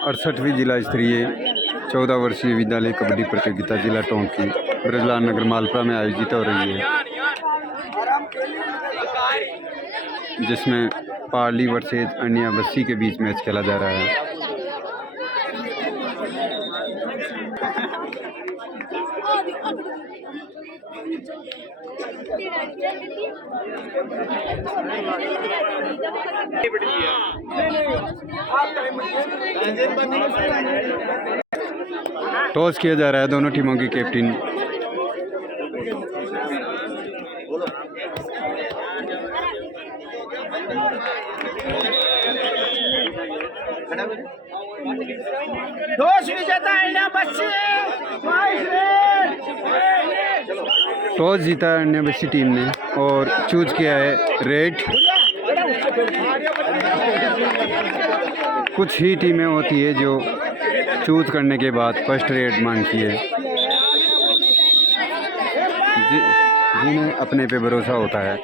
68वीं जिला स्तरीय 14 वर्षीय विद्यालय कबड्डी प्रतियोगिता जिला टोंक की ब्रजलाल नगर मालपुरा में आयोजित हो रही है, जिसमें पाली वर्सेज अन्या बस्सी के बीच मैच खेला जा रहा है। टॉस किया जा रहा है दोनों टीमों की कैप्टन टॉस जीता है अन्य बस्सी टीम ने और चूज किया है रेड। कुछ ही टीमें होती है जो चूज करने के बाद फर्स्ट रेड मांगती है, जिन्हें अपने पे भरोसा होता है।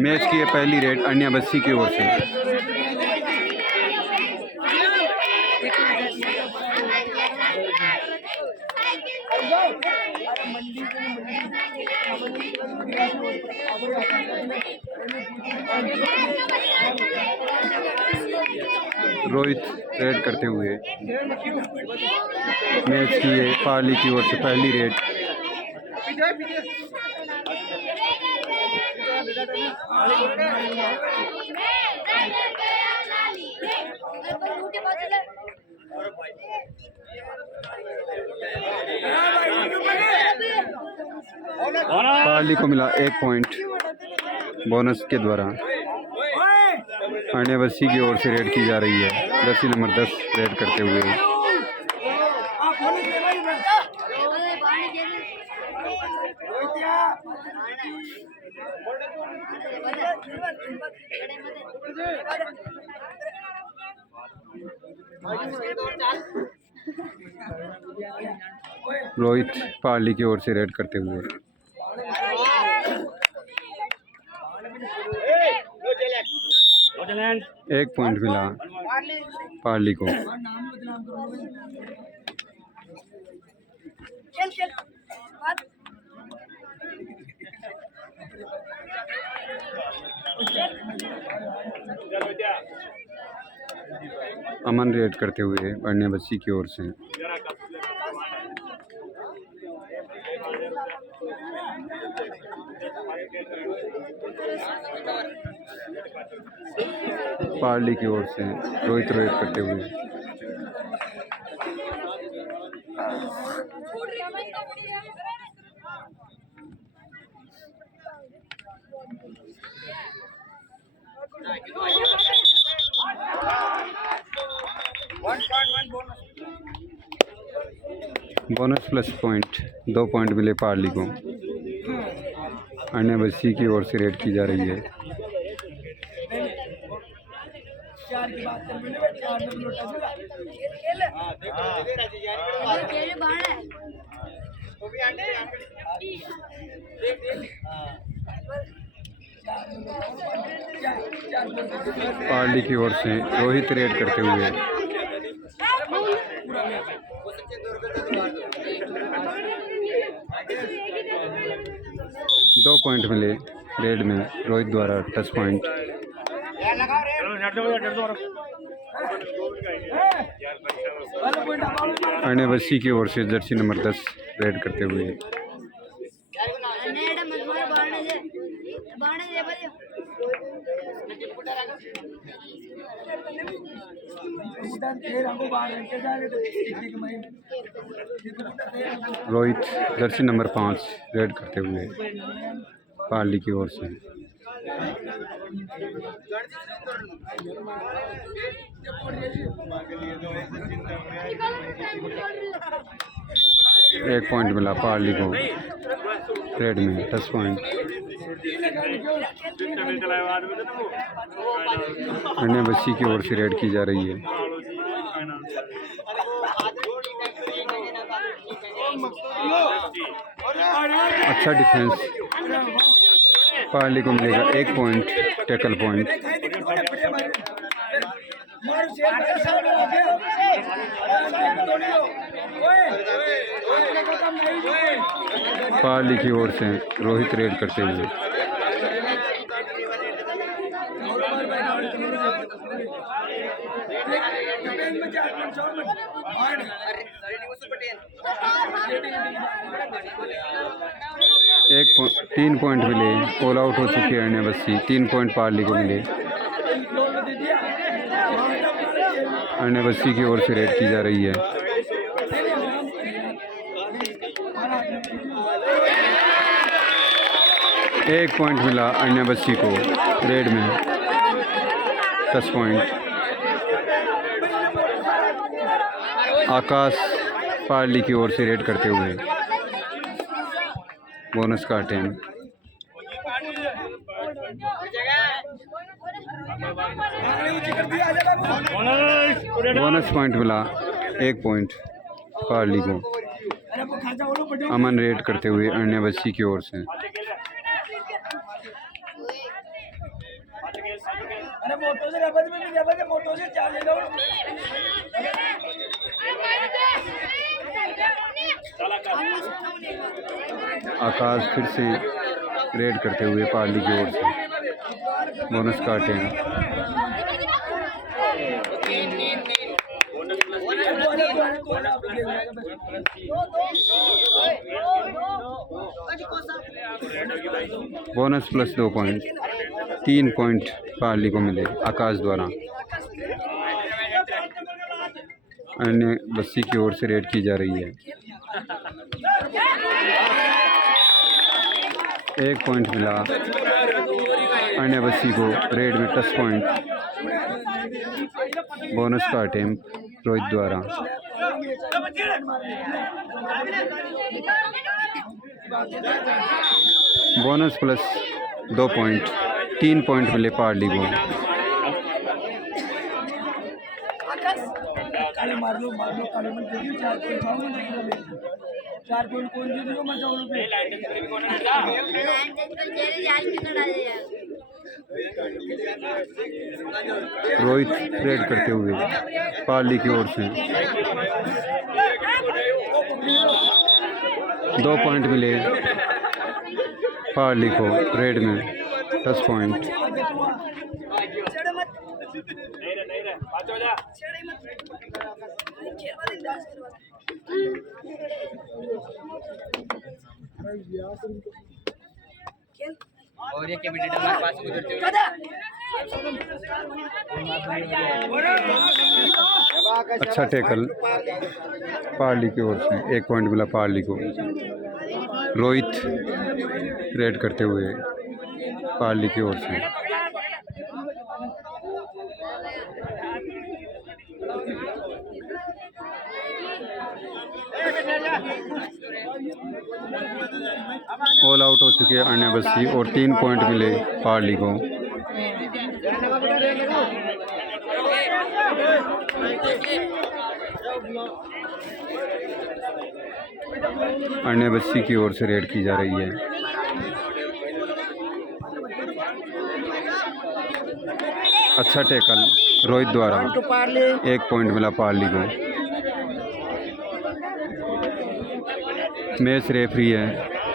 मैच की पहली रेड अन्या बस्सी की ओर से। रोहित रेड करते हुए मैच की पाली की ओर से पहली रेड। पाली को मिला 1 पॉइंट बोनस के द्वारा। अन्य बस्सी की ओर से रेड की जा रही है, जर्सी नंबर 10 रेड करते हुए। रोहित पाली की ओर से रेड करते हुए। एक पॉइंट मिला पाली को। अमन रेड करते हुए अन्य बस्सी की ओर से। पाली की ओर से रोहित रेड करते हुए। बोनस प्लस पॉइंट 2 पॉइंट मिले पाली को। अन्य बस्सी की ओर से रेड की जा रही है। पाली की ओर से रोहित रेड करते हुए। 2 पॉइंट मिले रेड में रोहित द्वारा 10 पॉइंट। अन्य बस्सी की ओर से जर्सी नंबर 10 रेड करते हुए। रोहित जर्सी नंबर 5 रेड करते हुए पाली की ओर से। एक पॉइंट मिला पाली को रेड में 10 पॉइंट। अन्य बस्सी की ओर से रेड की जा रही है। अच्छा डिफेंस, पार्ली को मिलेगा 1 पॉइंट, टैकल पॉइंट। पार्ली की ओर से रोहित रेड करते हुए। एक 3 पॉइंट मिले, ऑल आउट हो चुके हैं अर्नब अस्सी। 3 पॉइंट पार्ली को मिले। अर्नब अस्सी की ओर से रेड की जा रही है। एक पॉइंट मिला अर्नब अस्सी को रेड में, 10 पॉइंट। आकाश पार्ली की ओर से रेड करते हुए, बोनस का अटेम्प्ट। बोनस पॉइंट मिला, 1 पॉइंट पार्ली को। अमन रेड करते हुए अर्नब अस्सी की ओर से। आकाश फिर से रेड करते हुए पार्ली की ओर से, बोनस का attempt. Bonus plus 2 point, 3 point Parly को मिले आकाश द्वारा। अर्नब अस्सी की ओर से रेड की जा रही है। 1 पॉइंट मिला अर्नब अस्सी को रेड में, 10 पॉइंट। बोनस का अटेम्प्ट रोहित द्वारा। बोनस प्लस 2 पॉइंट, 3 पॉइंट मिले पार्ली को। रोहित रेड करते हुए पार्ली की ओर से। 2 पॉइंट मिले पार्ली को रेड में, 10 पॉइंट। और ये कैपिटल हमारे पास गुजरते हुए अच्छा टैकल पार्ली की ओर से, 1 पॉइंट मिला पार्ली को। रोहित रेड करते हुए पार्ली की ओर से। ऑल आउट हो चुके हैं अर्नब अस्सी और 3 पॉइंट मिले पार्ली को। अर्नब अस्सी की ओर से रेड की जा रही है। अच्छा टैकल रोहित द्वारा, 1 पॉइंट मिला पार्ली को। मैच रेफरी है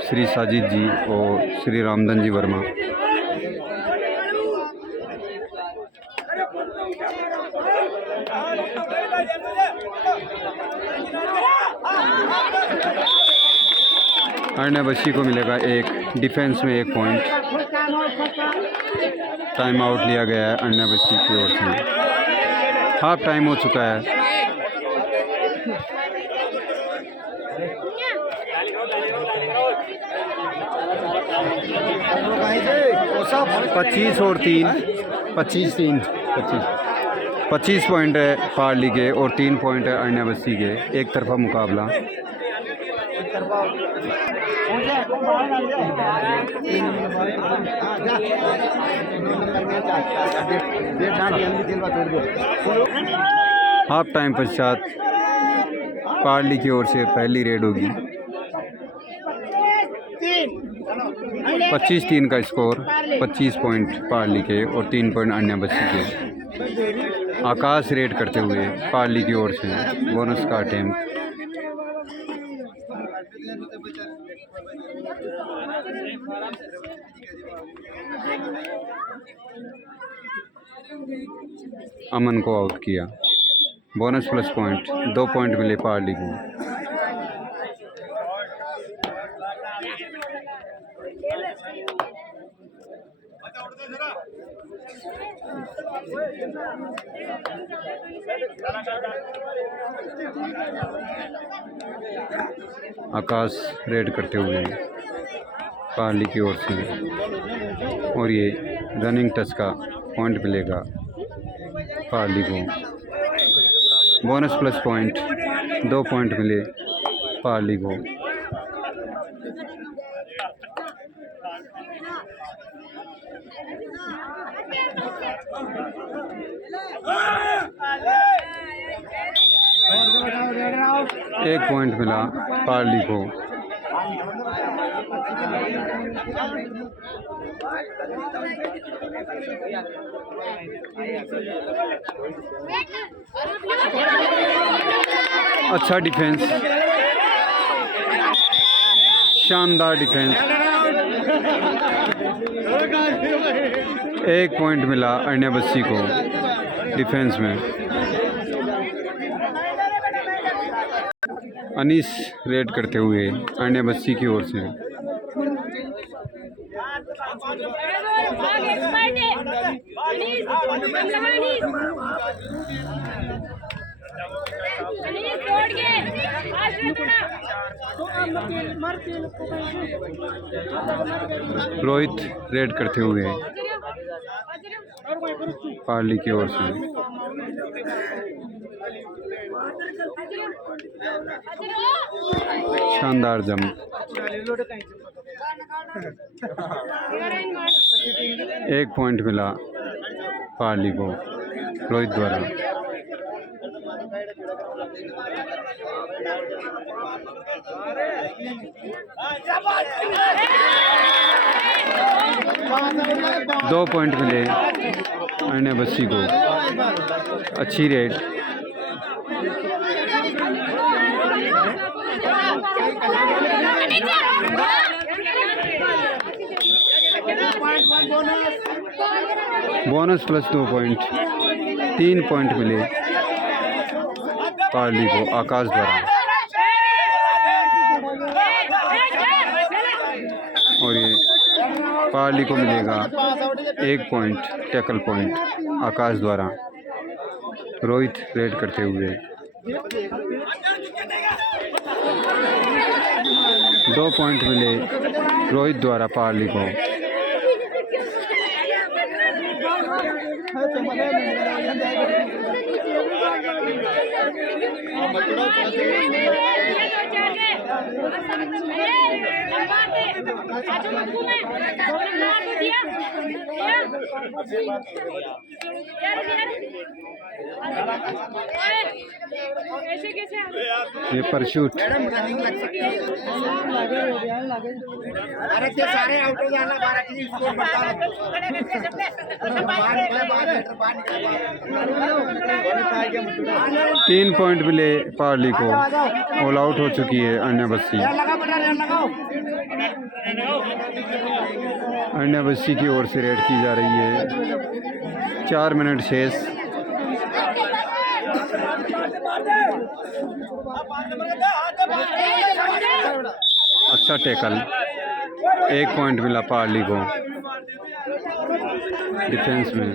श्री साजिद जी और श्री रामधन जी वर्मा। अर्नब अस्सी को मिलेगा 1, डिफेंस में 1 पॉइंट। टाइम आउट लिया गया है अर्नब अस्सी की ओर से। हाफ टाइम हो चुका है। 25 और 3, 25 पॉइंट है पार्ली के और 3 पॉइंट है अर्नब अस्सी के। एक तरफा मुकाबला। हाफ टाइम पश्चात पार्ली की ओर से पहली रेड होगी। 25-3 का स्कोर। 25 पॉइंट पार्ली के और 3 पॉइंट अन्य बस्सी के। आकाश रेड करते हुए पार्ली की ओर से बोनस का अटेम्प्ट। अमन को आउट किया। बोनस प्लस पॉइंट 2 पॉइंट मिले पार्ली को। आकाश रेड करते हुए पार्ली की ओर से और ये रनिंग टच का पॉइंट मिलेगा पार्ली को। बोनस प्लस पॉइंट 2 पॉइंट मिले पार्ली को। एक पॉइंट मिला पार्ली को। अच्छा डिफेंस, शानदार डिफेंस। एक पॉइंट मिला अर्ण्य बस्सी को डिफेंस में। अनीस रेड करते हुए अर्ण्य बस्सी की ओर से। रोहित रेड करते हुए पार्ली की ओर से। शानदार जंप। एक पॉइंट मिला पार्ली को रोहित द्वारा। दो पॉइंट मिले अर्ण्य बस्सी को। अच्छी red. Bonus plus 2 point. 3 point मिले पार्ली को आकाश द्वारा। और ये पार्ली को मिलेगा 1 पॉइंट टैकल पॉइंट आकाश द्वारा। रोहित रेड करते हुए। 2 पॉइंट मिले रोहित द्वारा पार्ली को। ये परशूट। सारे आउट हो जाना 12 की स्कोर बढ़ता है। 3 पॉइंट मिले पार्ली को। ऑल आउट हो चुकी है अर्ण्य बस्सी। अर्ण्य बस्सी की ओर से रेड की जा रही है। 4 मिनट शेष। अच्छा टैकल। 1 पॉइंट मिला पार्ली को डिफेंस में।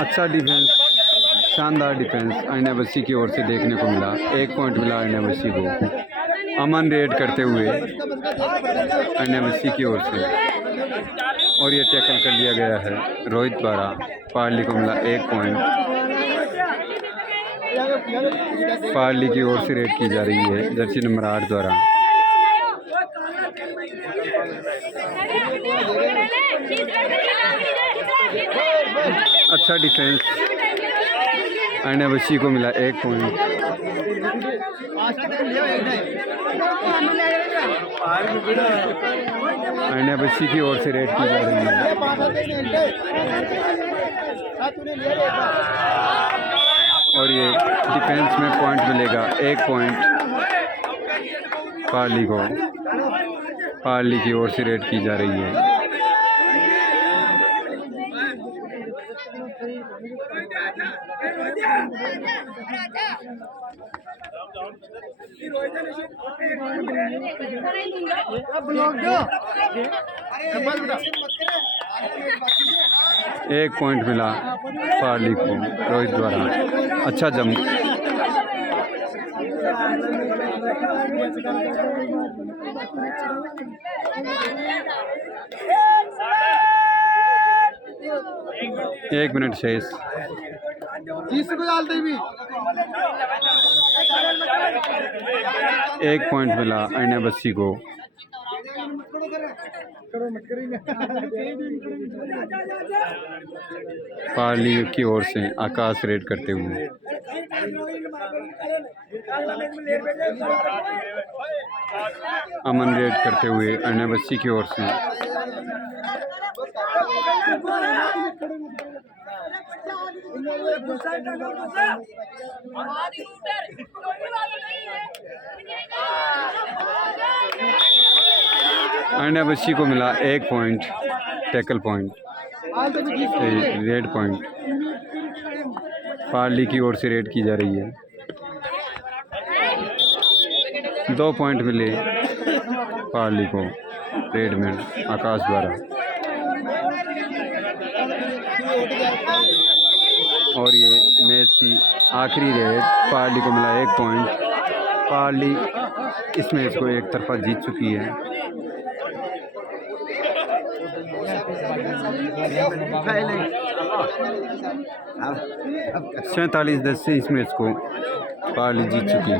अच्छा डिफेंस, शानदार डिफेंस अर्ण्य बस्सी की ओर से देखने को मिला। 1 पॉइंट मिला अर्ण्य बस्सी को। अमन रेड करते हुए अर्ण्य बस्सी की ओर से और ये टैकल कर लिया गया है रोहित द्वारा। पार्ली को मिला 1 पॉइंट। पार्ली की ओर से रेड की जा रही है जर्सी नंबर 8 द्वारा। अच्छा डिफेंस, अर्नब को मिला 1 पॉइंट। अर्नब की ओर से रेड की जा रही है। और ये डिफेंस में पॉइंट मिलेगा 1 पॉइंट पार्ली को। पार्ली की ओर से रेड की जा रही है। एक पॉइंट मिला पार्ली को रोहित द्वारा। अच्छा जंप। एक मिनट शेष। 1 पॉइंट मिला अर्नब को। पार्ली की ओर से आकाश रेड करते हुए। अमन रेड करते हुए अर्नब की ओर से। अर्नब को मिला 1 point tackle point, red point. Parly की ओर से रेड की जा रही है। 2 पॉइंट मिले पार्ली को रेड में आकाश द्वारा। और ये मैच की आखिरी रेड। पार्ली को मिला 1 पॉइंट। पार्ली इस मैच को एक तरफा जीत चुकी है। 47-10 से इस मैच को पार्ली जीत चुकी है।